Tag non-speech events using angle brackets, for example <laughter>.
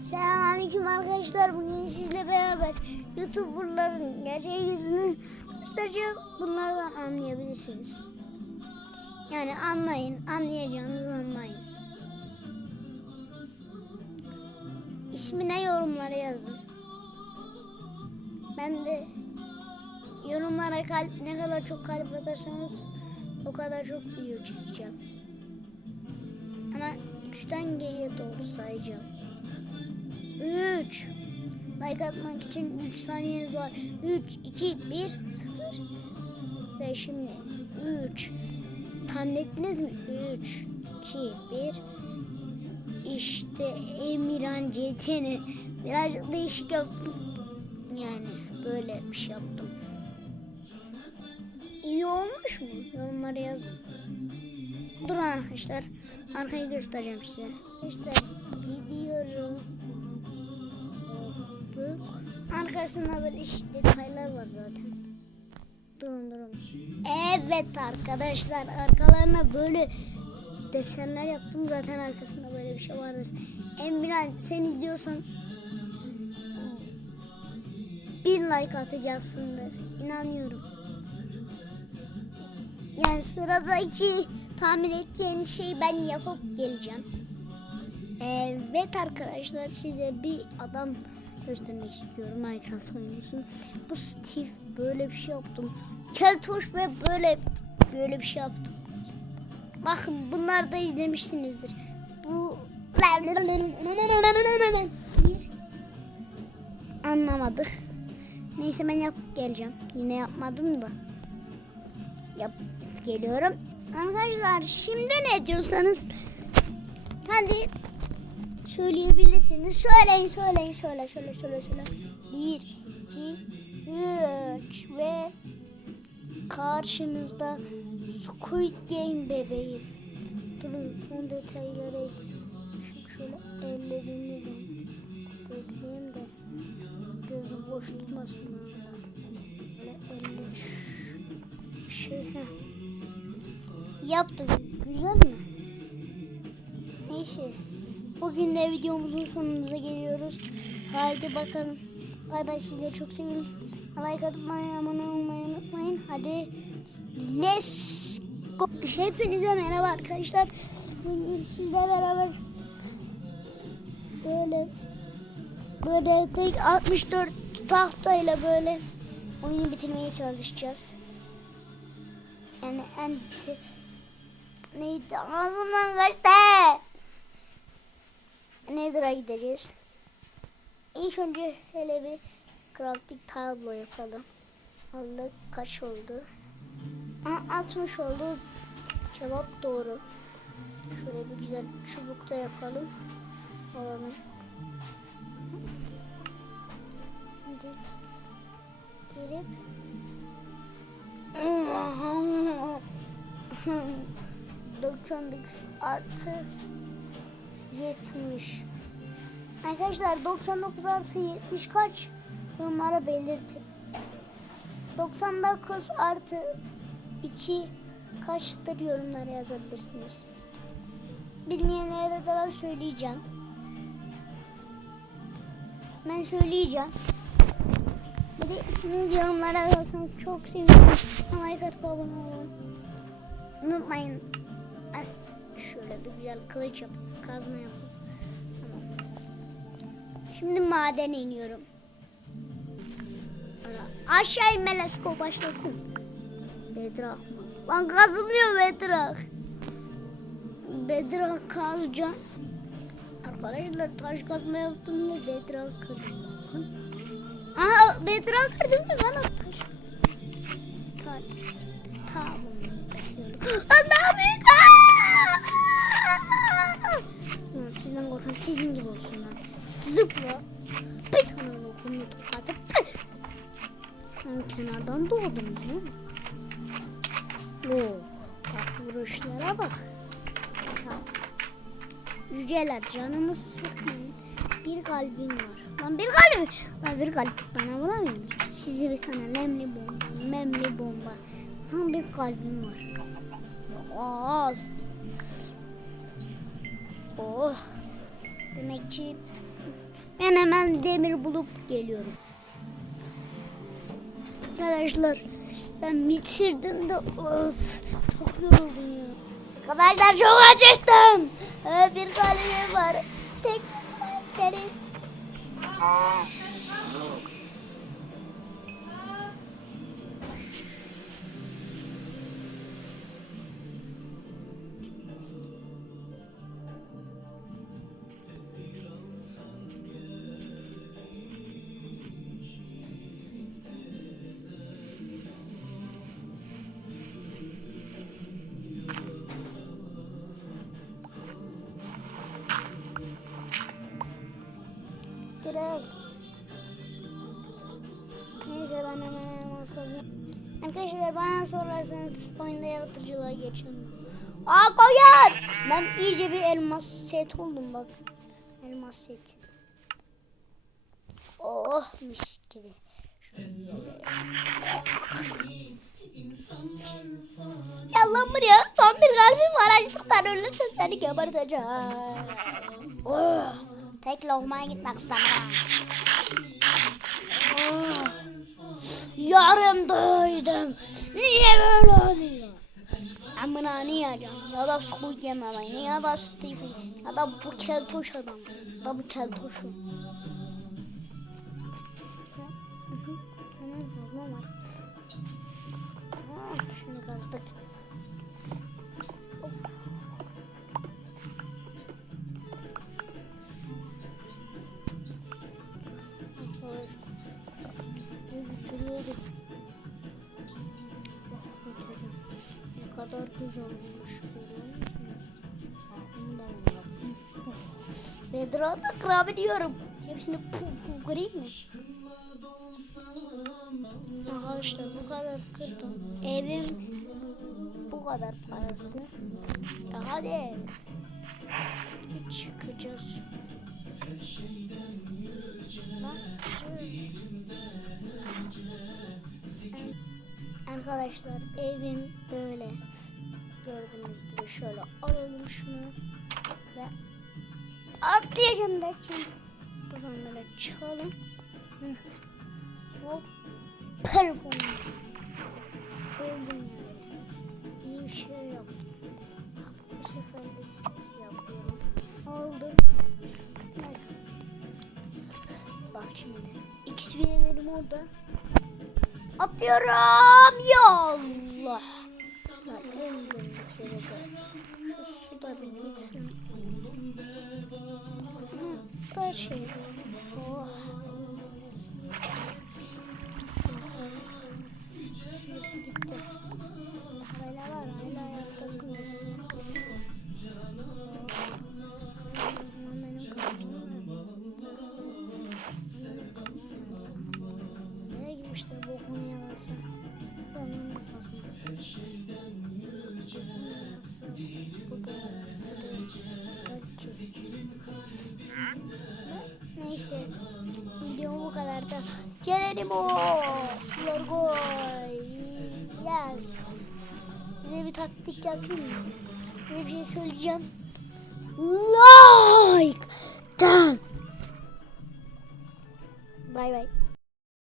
Selamünaleyküm arkadaşlar. Bugün sizle beraber YouTuber'ların gerçek yüzünü göstereceğim. Bunlardan anlayabilirsiniz. Yani anlayın, anlayacağınız anlayın. İsmine yorumlara yazın. Ben de yorumlara kalp ne kadar çok kalp atarsanız o kadar çok video çekeceğim. Ama 3'ten geriye doğru sayacağım. 3 Like atmak için 3 saniyeniz var. 3, 2, 1, 0 Ve şimdi 3 Tahmin mi? 3, 2, 1 İşte Emirhan CT'ni birazcık değişik yaptım. Yani böyle bir şey yaptım. İyi olmuş mu? Yorumlara yazın. Dur arkadaşlar. Arkayı göstereceğim size. İşte gidiyorum. Oldu. Arkasında böyle iş detaylar var zaten. Durun durun. Evet arkadaşlar arkalarına böyle desenler yaptım. Zaten arkasında böyle bir şey vardır. Emran sen izliyorsan bir like atacaksındır. İnanıyorum. Yani sıradaki tahmin edeceğiniz şeyi ben yapıp geleceğim. Evet arkadaşlar size bir adam göstermek istiyorum Minecraft oyuncusu. Bu Steve böyle bir şey yaptım. Keltoş ve böyle böyle bir şey yaptım. Bakın bunları da izlemişsinizdir. Bu bir anlamadık. Neyse ben yapıp geleceğim. Yine yapmadım da. Yap geliyorum. Arkadaşlar şimdi ne diyorsanız hadi söyleyebilirsiniz. Söyleyin söyleyin söyle söyle söyle söyle. Bir, iki, üç ve karşınızda Squid Game bebeğim. Durun son detaylara Şimdi şöyle ellerini de dizleyeyim de gözü boş tutmasın orada. Böyle elleri şey heh. Yaptım. Güzel mi? Neyse. Bugün de videomuzun sonumuza geliyoruz. Haydi bakalım. Bay bay sizleri çok seviyorum. Like atmayı, abone olmayı unutmayın. Hadi let's go. Hepinize merhaba arkadaşlar. Bugün sizlerle beraber böyle böyle tek 64 tahtayla böyle oyunu bitirmeye çalışacağız. Yani en neydi ağzımdan kaçtı. Nether'a gideceğiz. İlk önce hele bir crafting tablo yapalım. Aldık kaç oldu? Aa, 60 oldu. Cevap doğru. Şöyle bir güzel çubuk da yapalım. Alalım. Hadi. Gelip <laughs> 99 artı 70 Arkadaşlar 99 artı 70 kaç? Yorumlara belirtin. 99 artı 2 kaçtır yorumlara yazabilirsiniz. Bilmeyenlere de ben söyleyeceğim. Ben söyleyeceğim. Bir de ismini yorumlara yazarsanız çok sevinirim. Like atıp abone olun. Unutmayın. Şöyle bir güzel kılıç yap. Kazma yap. Tamam. Şimdi madene iniyorum. Ara- Aşağı inme let's go başlasın. Bedrak mı? Lan kazılmıyor bedrak. Bedrak kazacağım. Arkadaşlar taş kazma yaptım mı bedrak kırdım. Aha bedrak kırdım mı bana taş. Taş. Tamam. Lan ne yapıyorsun? Yüceler canımı sıkmayın. Bir kalbim var. Lan bir kalbim. Lan bir kalp bana vuramıyor musun? Size bir tane lemli bomba. Memli bomba. Ha bir kalbim var. Al. Oh. Demek ki Ben hemen demir bulup geliyorum. Arkadaşlar ben bitirdim de of, çok yoruldum ya. Arkadaşlar çok acıktım. Ee, bir kalbim var. Tek derim. Neyse ben hemen elmas kazanayım. Arkadaşlar bana sorarsanız oyunda yaratıcılığa geçin. Aa koyar. Ben iyice bir elmas set oldum bak. Elmas set. Oh mis gibi. Ya lan buraya son bir kalbim var. Açlıktan ölürsen seni geberteceğim. Oh, tek lokmaya gitmek istemem. Oh, yarım doydum. Niye böyle oluyor? Bunu ne yiyeceğim? Ya da su yememeyi, ya da Stevie, ya da bu keltoş adam, ya da bu keltoşu. Kadar güzel olmuş. Bedra da kırabiliyorum. Hepsini pu pu kırayım mı? Arkadaşlar bu kadar kırdım. Evim bu kadar parası. Ya hadi. Çıkacağız. Bak, Arkadaşlar evim böyle. Gördüğünüz gibi şöyle alalım şunu ve atlayacağım derken buradan böyle çıkalım. Hop. Performans. Öldüm yani. Bir şey yaptım. Bu sefer de yapıyorum. Aldım. Bak. Şimdi. XP'lerim orada. Atlıyorum. Ya Allah. Şu su da bir gitsin. Her şey. Oh. Video bu kadar da. Geronimo. Florgoy. Yes. Size bir taktik yapayım? Size bir şey söyleyeceğim. Like. Done. Bye bye.